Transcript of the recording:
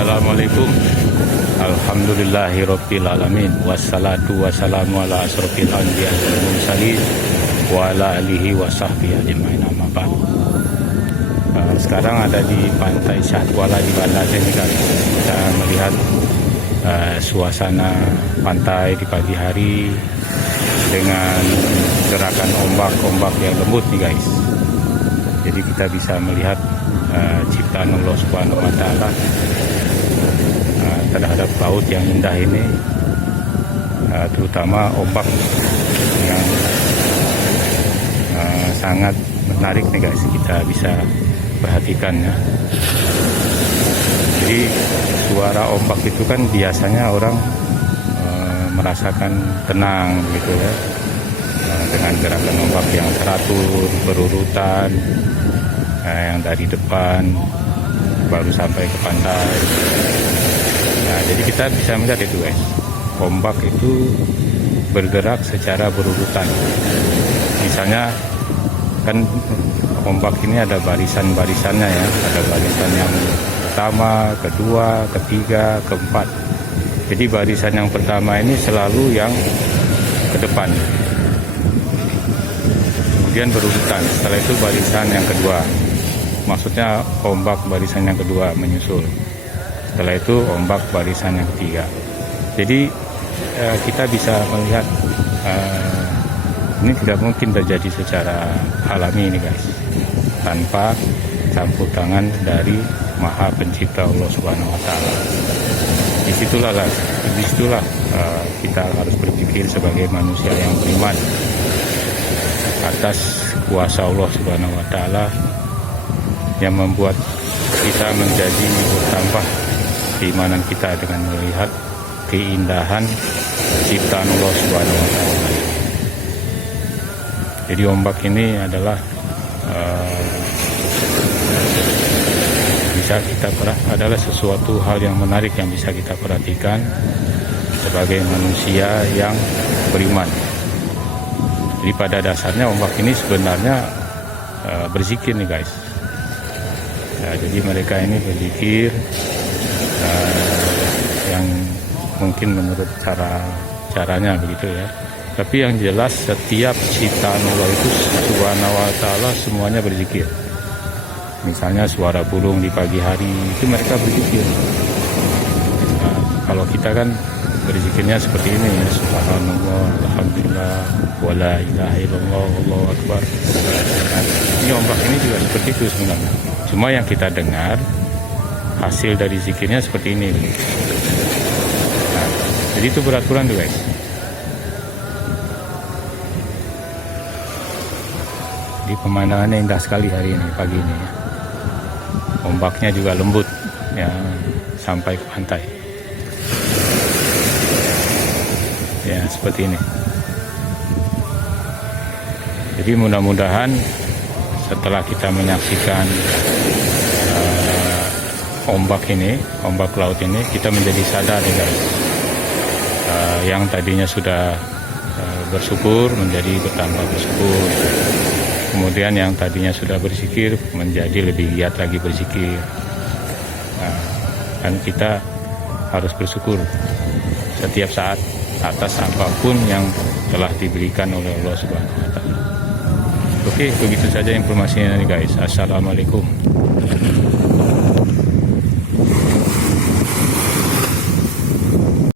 Assalamualaikum. Alhamdulillahirabbil alamin. Wassalatu wassalamu ala asrofil anbiya wal mursalin wa ala alihi wa sahbihi ajmain, amma ba'd. Sekarang ada di pantai Syahkuala di Banda ini kan. Kita melihat suasana pantai di pagi hari dengan gerakan ombak yang lembut nih guys. Jadi kita bisa melihat ciptaan Allah Subhanahu wa Ta'ala terhadap laut yang indah ini, terutama ombak yang sangat menarik nih guys, kita bisa perhatikan ya. Jadi suara ombak itu kan biasanya orang merasakan tenang gitu ya, dengan gerakan ombak yang teratur, berurutan, yang dari depan baru sampai ke pantai. Nah, jadi kita bisa melihat itu guys, ombak itu bergerak secara berurutan. Misalnya kan ombak ini ada barisan-barisannya ya, ada barisan yang pertama, kedua, ketiga, keempat. Jadi barisan yang pertama ini selalu yang ke depan, kemudian berurutan. Setelah itu barisan yang kedua, maksudnya ombak barisan yang kedua menyusul. Setelah itu ombak barisan yang ketiga. Jadi kita bisa melihat ini tidak mungkin terjadi secara alami ini guys, tanpa campur tangan dari Maha Pencipta Allah Subhanahu wa Ta'ala. Disitulah kita harus berpikir sebagai manusia yang beriman atas kuasa Allah Subhanahu wa Ta'ala yang membuat kita menjadi bertambah keimanan kita dengan melihat keindahan ciptaan Allah Subhanahu wa Ta'ala. Jadi ombak ini adalah adalah sesuatu hal yang menarik yang bisa kita perhatikan sebagai manusia yang beriman. Jadi pada dasarnya ombak ini sebenarnya berzikir nih guys. Nah, jadi mereka ini berzikir yang mungkin menurut caranya begitu ya. Tapi yang jelas setiap ciptaan Allah itu Subhanahu wa Ta'ala semuanya berzikir. Misalnya suara burung di pagi hari itu mereka berzikir. Nah, kalau kita kan berzikirnya seperti ini ya, subhanallah, alhamdulillah, wala ilaha illallah, Allahu akbar. Nah, ini ombak ini juga seperti itu sebenarnya. Cuma yang kita dengar hasil dari zikirnya seperti ini. Nah, jadi itu beraturan tuh guys. Jadi pemandangannya indah sekali hari ini, pagi ini ya. Ombaknya juga lembut ya, sampai ke pantai ya, seperti ini. Jadi mudah-mudahan setelah kita menyaksikan ombak laut ini, kita menjadi sadar ya guys, yang tadinya sudah bersyukur menjadi bertambah bersyukur. Kemudian yang tadinya sudah berzikir menjadi lebih giat lagi berzikir. Nah, kan kita harus bersyukur setiap saat atas apapun yang telah diberikan oleh Allah Subhanahu wa Ta'ala. Oke, begitu saja informasinya nih guys. Assalamualaikum.